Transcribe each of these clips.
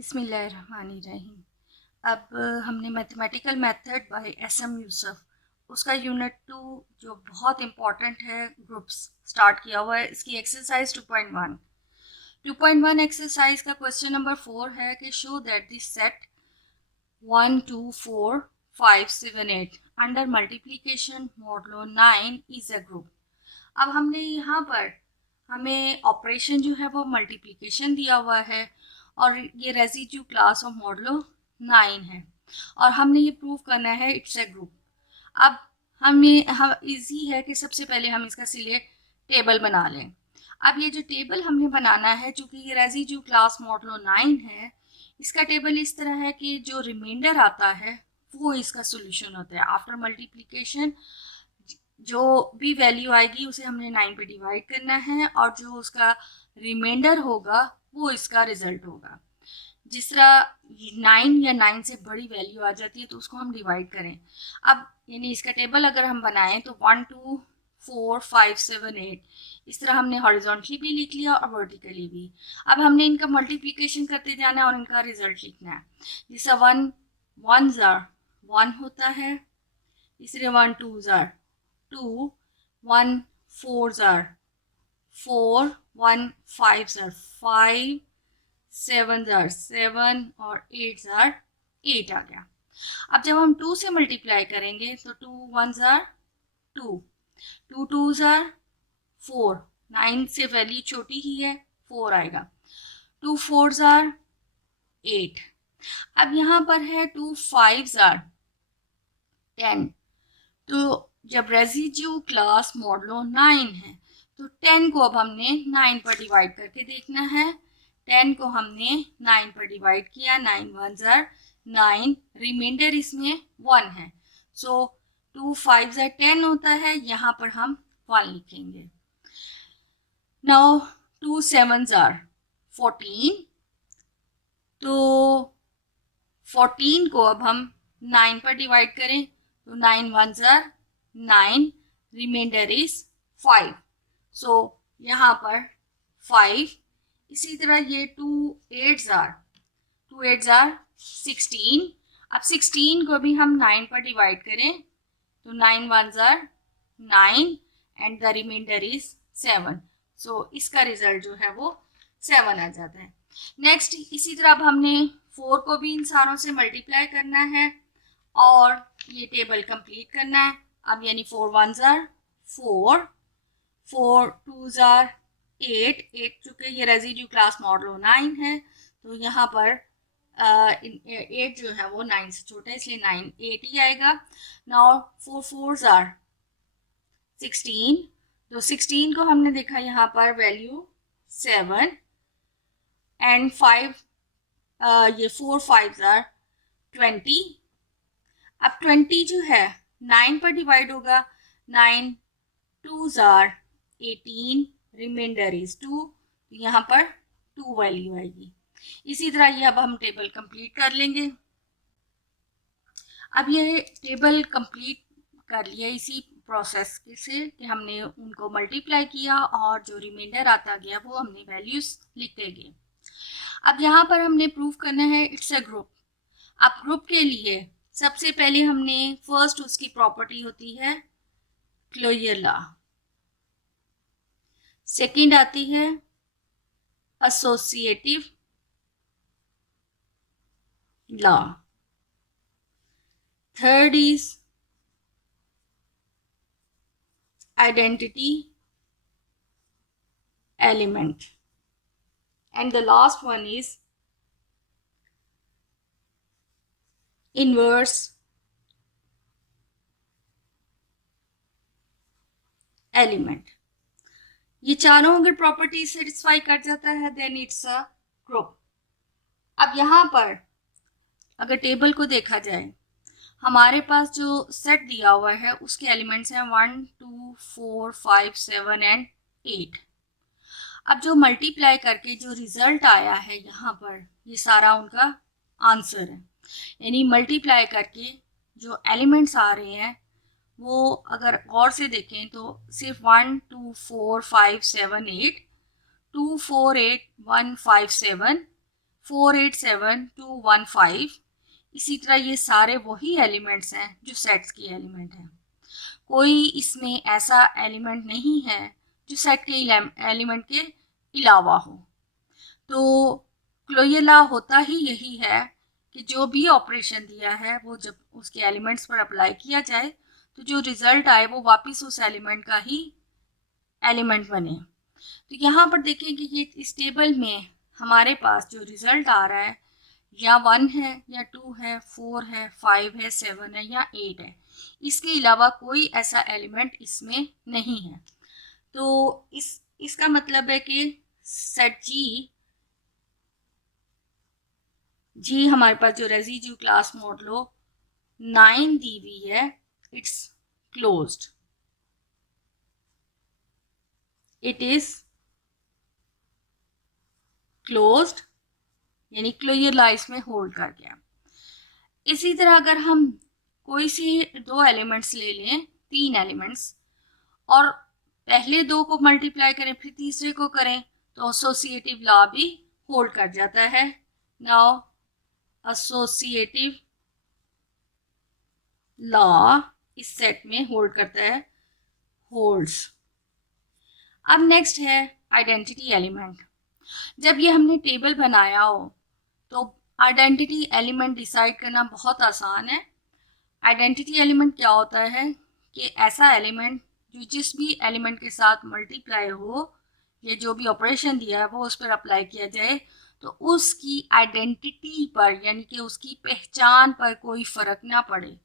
बिस्मिल्लाहिर्रहमानिर्रहीम। अब हमने mathematical method by SM Yusuf उसका यूनिट 2 जो बहुत इम्पॉर्टेंट है ग्रुप्स स्टार्ट किया हुआ है। इसकी एक्सरसाइज 2.1 एक्सरसाइज का क्वेश्चन नंबर 4 है कि show that this set 1 2 4 5 7 8 under multiplication modulo 9 is a group. अब हमने यहाँ पर हमें ऑपरेशन जो है वो मल्टीप्लिकेशन दिया हुआ है और ये रेजिड्यू क्लास ऑफ मॉडलो 9 है और हमने ये प्रूव करना है इट्स ए ग्रुप। अब हम इजी है कि सबसे पहले हम इसका सिलेक्ट टेबल बना लें। अब ये जो टेबल हमने बनाना है, चूंकि ये रेजिड्यू क्लास मॉडलो 9 है, इसका टेबल इस तरह है कि जो रिमाइंडर आता है वो इसका सोल्यूशन होता है। आफ्टर मल्टीप्लिकेशन जो भी वैल्यू आएगी उसे हमने 9 पे डिवाइड करना है और जो उसका रिमाइंडर होगा वो इसका रिजल्ट होगा। जिस तरह 9 या 9 से बड़ी वैल्यू आ जाती है तो उसको हम डिवाइड करें। अब यानी इसका टेबल अगर हम बनाएं तो 1 2 4 5 7 8 इस तरह हमने हॉरिजॉन्टली भी लिख लिया और वर्टिकली भी। अब हमने इनका मल्टीप्लिकेशन करते जाना है और इनका रिजल्ट लिखना है। जिससे 1 1 जार 1 होता है, इसलिए 1 2 जार 2, 1 4 जार 4, 1 5 जार 5, 7 जार 7 और 8 जार 8 आ गया। अब जब हम 2 से मल्टीप्लाई करेंगे तो 2 1 जार 2, 2 2 जार 4, 9 से वैल्यू छोटी ही है 4 आएगा, 2 4 जार 8। अब यहाँ पर है 2 5 जार 10। तो जब रेजिड्यू क्लास मॉडलो 9 है तो 10 को अब हमने 9 पर डिवाइड करके देखना है। 10 को हमने 9 पर डिवाइड किया, 9 1 जार 9, रिमाइंडर इसमें 1 है, सो 2 5 जार 10 होता है, यहाँ पर हम 1 लिखेंगे। नाउ 2 7 जार 14, तो 14 को अब हम 9 पर डिवाइड करें तो 9 1 जार 9, रिमाइंडर इज 5, सो यहाँ पर 5। इसी तरह ये 2 8 जार 16। अब 16 को भी हम 9 पर डिवाइड करें तो 9 1 जार 9 and the reminder is 7, so इसका रिजल्ट जो है वो 7 आ जाता है। नेक्स्ट इसी तरह अब हमने 4 को भी इन सारों से मल्टीप्लाई करना है और ये टेबल कंप्लीट करना है। अब यानी 4 1 जार 4, 4 2 जार 8, 8 चूँकि ये रेजिड्यू क्लास मॉडलो 9 है तो यहाँ पर 8 जो है वो 9 से छोटा है, इसलिए 9 8 ही आएगा। नाउ 4 4 जार 16, तो 16 को हमने देखा यहाँ पर वैल्यू 7 एंड 5, ये 4 5 जार 20। अब 20 जो है 9 पर डिवाइड होगा, 9 2 जार 18, रिमाइंडर इज 2, तो यहाँ पर 2 वैल्यू आएगी। इसी तरह ये अब हम टेबल कंप्लीट कर लेंगे। अब ये टेबल कंप्लीट कर लिया इसी प्रोसेस से कि हमने उनको मल्टीप्लाई किया और जो रिमाइंडर आता गया वो हमने वैल्यूज लिखते गए। अब यहाँ पर हमने प्रूव करना है इट्स अ ग्रुप। अब ग्रुप के लिए सबसे पहले हमने फर्स्ट उसकी प्रॉपर्टी होती है क्लोजर लॉ, सेकंड आती है associative law, third is identity element and the last one is inverse element. ये चारों अगर प्रॉपर्टी सेटिस्फाई कर जाता है देन इट्स अ ग्रुप। अब यहाँ पर अगर टेबल को देखा जाए, हमारे पास जो सेट दिया हुआ है उसके एलिमेंट्स हैं 1 2 4 5 7 एंड 8। अब जो मल्टीप्लाई करके जो रिजल्ट आया है यहाँ पर ये सारा उनका आंसर है, यानी मल्टीप्लाई करके जो एलिमेंट्स आ रहे हैं वो अगर गौर से देखें तो सिर्फ 1 2 4 5 7 8, 2 4 8 1 5 7, 487 215। इसी तरह ये सारे वही एलिमेंट्स हैं जो सेट्स की एलिमेंट हैं। कोई इसमें ऐसा एलिमेंट नहीं है जो सेट के एलिमेंट के अलावा हो। तो क्लोजर लॉ होता ही यही है कि जो भी ऑपरेशन दिया है वो जब उसके एलिमेंट्स पर अप्लाई किया जाए तो जो रिजल्ट आए वो वापस उस एलिमेंट का ही एलिमेंट बने। तो यहाँ पर देखें कि ये इस टेबल में हमारे पास जो रिजल्ट आ रहा है या 1 है या 2 है, 4 है, 5 है, 7 है या 8 है, इसके अलावा कोई ऐसा एलिमेंट इसमें नहीं है। तो इसका मतलब है कि सेट जी हमारे पास जो रेसिड्यू क्लास मॉडलो 9 दी हुई है, it's closed, it is closed, यानी क्लोजर लॉ इसमें होल्ड कर गया। इसी तरह अगर हम कोई सी दो एलिमेंट्स ले लें, 3 एलिमेंट्स, और पहले 2 को मल्टीप्लाई करें फिर तीसरे को करें तो एसोसिएटिव लॉ भी होल्ड कर जाता है। नाउ एसोसिएटिव लॉ इस सेट में होल्ड करता है, होल्ड्स। अब नेक्स्ट है आइडेंटिटी एलिमेंट। जब ये हमने टेबल बनाया हो तो आइडेंटिटी एलिमेंट डिसाइड करना बहुत आसान है। आइडेंटिटी एलिमेंट क्या होता है कि ऐसा एलिमेंट जो जिस भी एलिमेंट के साथ मल्टीप्लाई हो या जो भी ऑपरेशन दिया है वो उस पर अप्लाई किया जाए तो उसकी आइडेंटिटी पर, यानी कि उसकी पहचान पर कोई फर्क ना पड़े।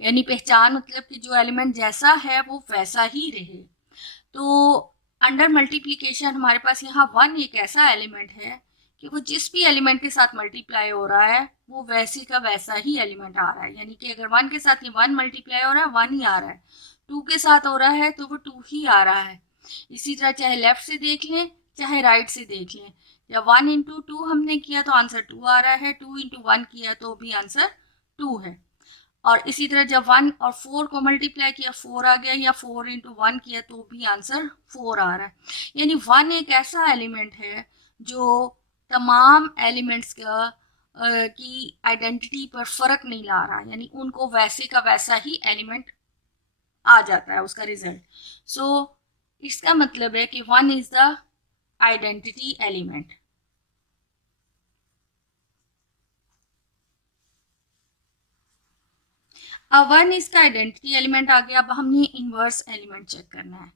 यानी पहचान मतलब कि जो एलिमेंट जैसा है वो वैसा ही रहे। तो अंडर मल्टीप्लिकेशन हमारे पास यहाँ 1 एक ऐसा एलिमेंट है कि वो जिस भी एलिमेंट के साथ मल्टीप्लाई हो रहा है वो वैसे का वैसा ही एलिमेंट आ रहा है। यानी कि अगर 1 के साथ ये 1 मल्टीप्लाई हो रहा है 1 ही आ रहा है, 2 के साथ हो रहा है तो वो 2 ही आ रहा है। इसी तरह चाहे लेफ्ट से देख लें चाहे राइट से देख लें, जब 1 इंटू 2 हमने किया तो आंसर 2 आ रहा है, 2 इंटू 1 किया तो भी आंसर 2 है। और इसी तरह जब 1 और 4 को मल्टीप्लाई किया 4 आ गया, या 4 इंटू 1 किया तो भी आंसर 4 आ रहा है। यानी 1 एक ऐसा एलिमेंट है जो तमाम एलिमेंट्स की आइडेंटिटी पर फर्क नहीं ला रहा, यानी उनको वैसे का वैसा ही एलिमेंट आ जाता है उसका रिजल्ट। सो इसका मतलब है कि 1 इज द आइडेंटिटी एलिमेंट। अब 1 इसका आइडेंटिटी एलिमेंट आ गया। अब हमने इन्वर्स एलिमेंट चेक करना है।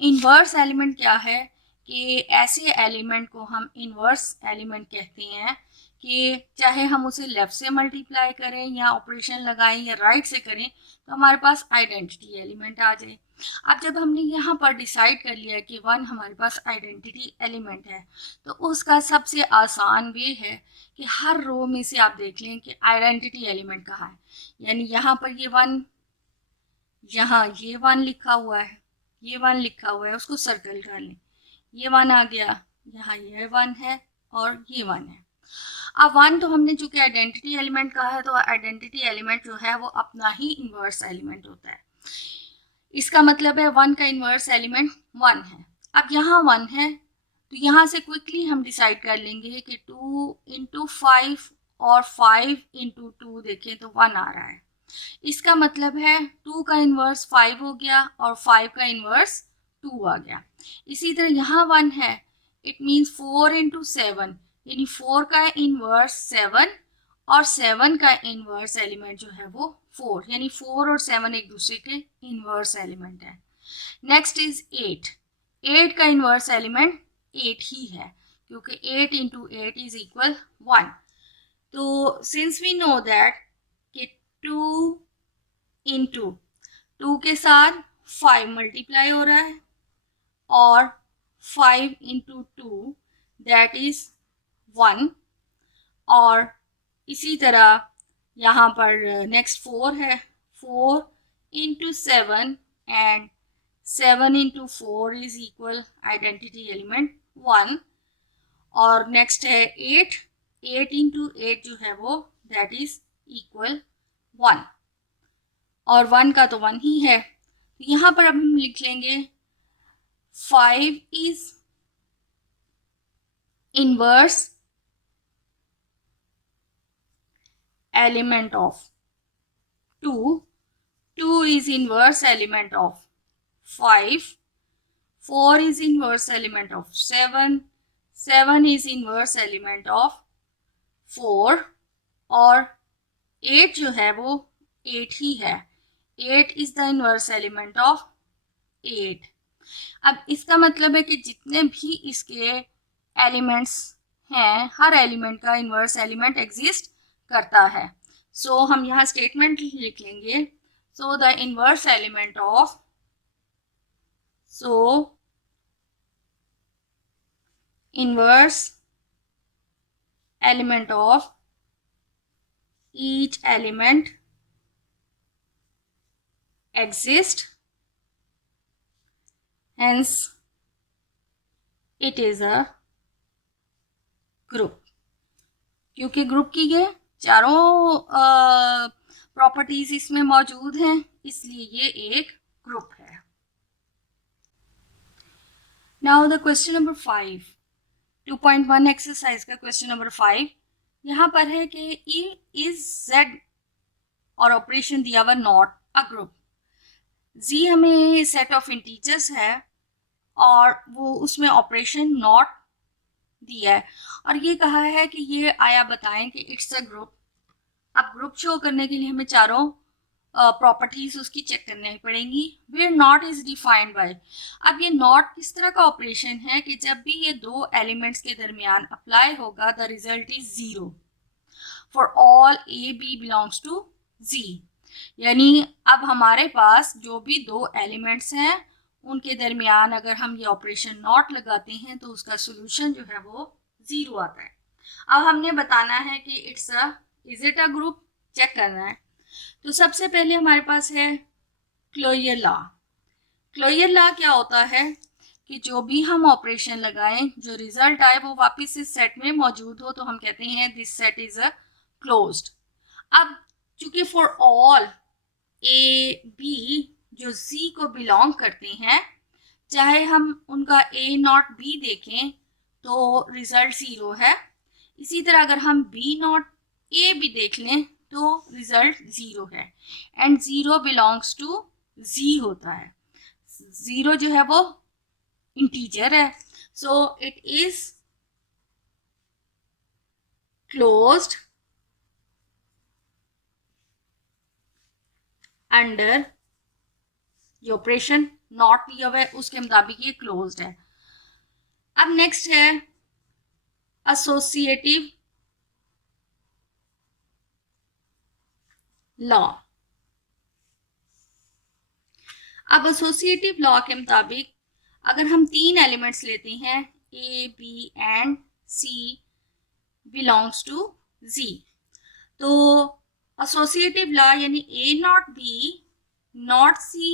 इन्वर्स एलिमेंट क्या है कि ऐसे एलिमेंट को हम इन्वर्स एलिमेंट कहते हैं कि चाहे हम उसे लेफ्ट से मल्टीप्लाई करें या ऑपरेशन लगाएं या राइट से करें तो हमारे पास आइडेंटिटी एलिमेंट आ जाए। अब जब हमने यहाँ पर डिसाइड कर लिया कि 1 हमारे पास आइडेंटिटी एलिमेंट है तो उसका सबसे आसान वे है कि हर रो में से आप देख लें कि आइडेंटिटी एलिमेंट कहाँ है। यानी यहाँ पर ये 1, यहाँ ये 1 लिखा हुआ है, ये 1 लिखा हुआ है, उसको सर्कल कर लें, ये 1 आ गया, यहाँ ये 1 है और ये 1 है। अब 1 तो हमने चूंकि आइडेंटिटी एलिमेंट कहा है तो आइडेंटिटी एलिमेंट जो है वो अपना ही इन्वर्स एलिमेंट होता है। इसका मतलब है 1 का इन्वर्स एलिमेंट 1 है। अब यहाँ 1 है तो यहाँ से क्विकली हम डिसाइड कर लेंगे कि 2 इंटू 5 और 5 इंटू 2 देखें तो 1 आ रहा है। इसका मतलब है 2 का इन्वर्स 5 हो गया और 5 का इन्वर्स 2 आ गया। इसी तरह यहाँ 1 है, इट मीन्स 4 इंटू 7, यानी 4 का इन्वर्स 7 और 7 का इन्वर्स एलिमेंट जो है वो 4, यानी 4 और 7 एक दूसरे के इन्वर्स एलिमेंट है। नेक्स्ट इज 8, 8 का इन्वर्स एलिमेंट 8 ही है क्योंकि 8 इंटू 8 इज इक्वल 1। तो सिंस वी नो दैट कि 2 इंटू 2 के साथ 5 मल्टीप्लाई हो रहा है और 5 इंटू 2 दैट इज 1, और इसी तरह यहाँ पर नेक्स्ट 4 है, 4 into 7 and 7 into 4 is equal identity element 1, और नेक्स्ट है 8, 8 इंटू 8 जो है वो दैट इज इक्वल 1, और 1 का तो 1 ही है। तो यहाँ पर अब हम लिख लेंगे 5 is inverse element of 2, 2 is inverse element of 5, 4 is inverse element of 7, 7 is inverse element of 4 और 8 जो है वो 8 ही है. 8 is the inverse element of 8. अब इसका मतलब है कि जितने भी इसके एलिमेंट्स हैं हर एलिमेंट का इन्वर्स एलिमेंट एग्जिस्ट करता है. सो हम यहाँ स्टेटमेंट लिख लेंगे. So the inverse element of inverse element of each element exist, hence it is a group. क्योंकि ग्रुप की ये चारों प्रॉपर्टीज इसमें मौजूद हैं इसलिए ये एक ग्रुप है. Now the question number 5, 2.1 exercise का क्वेश्चन नंबर 5 यहाँ पर है कि इज जेड और ऑपरेशन दिया हुआ नॉट अ ग्रुप. जी हमें सेट ऑफ इंटीजर्स है और वो उसमें ऑपरेशन नॉट दिया है और ये कहा है कि ये आया बताएं कि इट्स अ ग्रुप. अब ग्रुप शो करने के लिए हमें चारों प्रॉपर्टीज उसकी चेक करनी पड़ेंगी. Where not is defined by. अब ये नॉट किस तरह का ऑपरेशन है कि जब भी ये दो एलिमेंट्स के दरमियान अप्लाई होगा the result is 0 for all a b belongs to G. यानी अब हमारे पास जो भी दो एलिमेंट्स हैं उनके दरमियान अगर हम ये ऑपरेशन नॉट लगाते हैं तो उसका सोल्यूशन जो है वो 0 आता है. अब हमने बताना है कि is it a group, check करना है. तो सबसे पहले हमारे पास है क्लोजर लॉ. क्लोजर लॉ क्या होता है कि जो भी हम ऑपरेशन लगाएं जो रिजल्ट आए वो वापस इस सेट में मौजूद हो तो हम कहते हैं this set is a closed. अब चूंकि फॉर ऑल ए बी जो जी को बिलोंग करते हैं चाहे हम उनका ए नॉट बी देखें तो रिजल्ट 0 है. इसी तरह अगर हम बी नॉट ए भी देख लें तो रिजल्ट 0 है एंड 0 बिलोंग्स टू जी होता है. 0 जो है वो इंटीजर है so it is closed under जो ऑपरेशन नॉट दिया हुआ है उसके मुताबिक ये क्लोज्ड है. अब नेक्स्ट है एसोसिएटिव लॉ. अब एसोसिएटिव लॉ के मुताबिक अगर हम 3 एलिमेंट्स लेते हैं a b and c belongs to G तो एसोसिएटिव लॉ यानी a not b not c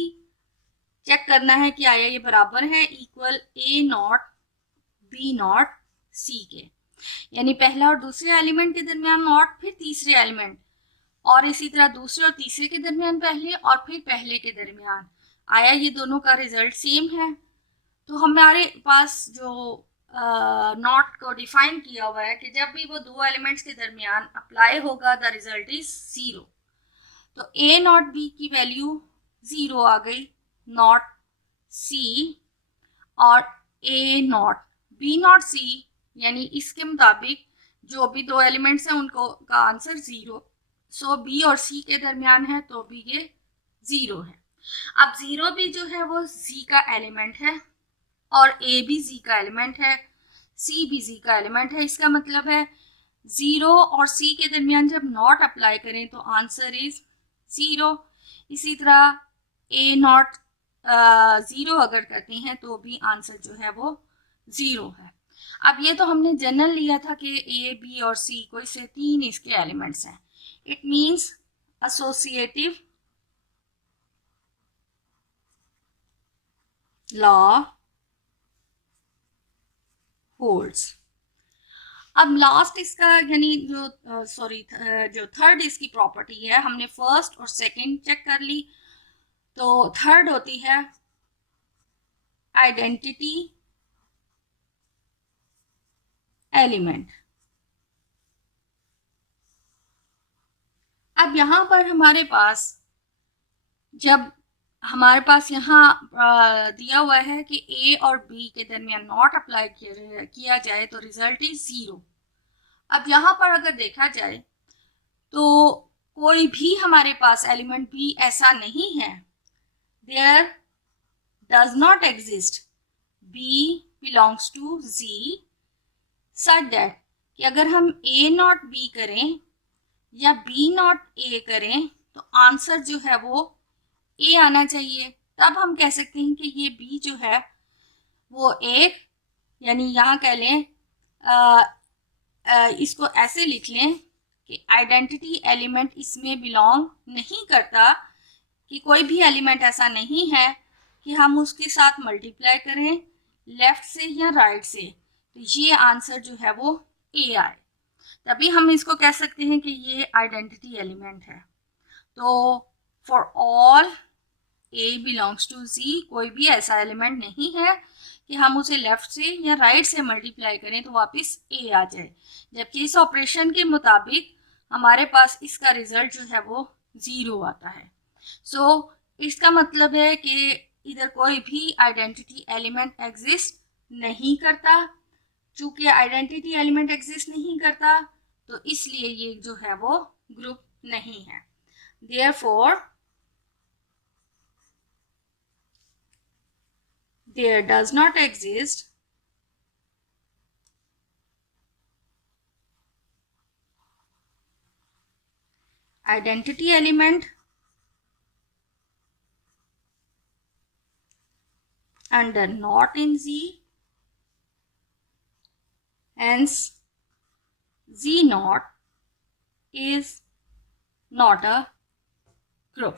check करना है कि आया ये बराबर है equal a not b not c के. यानी पहला और दूसरे एलिमेंट के दरमियान नॉट फिर तीसरे एलिमेंट और इसी तरह दूसरे और तीसरे के दरमियान पहले और फिर पहले के दरमियान आया ये दोनों का रिजल्ट सेम है. तो हमारे पास जो नॉट को डिफाइन किया हुआ है कि जब भी वो दो एलिमेंट्स के दरमियान अप्लाई होगा द रिजल्ट इज 0. तो ए नॉट बी की वैल्यू 0 आ गई, नॉट सी और ए नॉट बी नॉट सी यानी इसके मुताबिक जो भी दो एलिमेंट्स हैं उनको का आंसर 0. सो बी और सी के दरमियान है तो भी ये 0 है. अब 0 भी जो है वो जी का एलिमेंट है और ए भी जी का एलिमेंट है, सी भी जी का एलिमेंट है. इसका मतलब है 0 और सी के दरमियान जब नॉट अप्लाई करें तो आंसर इज 0. इसी तरह ए नॉट 0 अगर करते हैं तो भी आंसर जो है वो 0 है. अब ये तो हमने जनरल लिया था कि ए बी और सी कोई से 3 इसके एलिमेंट्स हैं. It means associative law holds. अब लास्ट इसका यानी जो जो थर्ड इसकी प्रॉपर्टी है हमने फर्स्ट और सेकंड चेक कर ली तो थर्ड होती है आइडेंटिटी एलिमेंट. अब यहाँ पर हमारे पास जब हमारे पास यहाँ दिया हुआ है कि ए और बी के दरमियान नॉट अप्लाई किया जाए तो रिजल्ट इज 0। अब यहाँ पर अगर देखा जाए तो कोई भी हमारे पास एलिमेंट भी ऐसा नहीं है, there does not exist B belongs to G such that कि अगर हम ए नॉट बी करें या बी नॉट ए करें तो आंसर जो है वो ए आना चाहिए। तब हम कह सकते हैं कि ये बी जो है वो एक, यानी यहाँ कह लें इसको ऐसे लिख लें कि आइडेंटिटी एलिमेंट इसमें बिलोंग नहीं करता, कि कोई भी एलिमेंट ऐसा नहीं है कि हम उसके साथ मल्टीप्लाई करें लेफ्ट से या राइट से, तो ये आंसर जो है वो ए आए, तभी हम इसको कह सकते हैं कि ये आइडेंटिटी एलिमेंट है। तो for all a belongs to G, कोई भी ऐसा एलिमेंट नहीं है कि हम उसे लेफ्ट से या राइट से मल्टीप्लाई करें तो वापस ए आ जाए, जबकि इस ऑपरेशन के मुताबिक हमारे पास इसका रिजल्ट जो है वो 0 आता है। सो इसका मतलब है कि इधर कोई भी आइडेंटिटी एलिमेंट एग्जिस्ट नहीं करता। चूंकि आइडेंटिटी एलिमेंट एग्जिस्ट नहीं करता तो इसलिए ये जो है वो ग्रुप नहीं है। Therefore there does not exist identity element under not in Z, hence Z naught is not a group.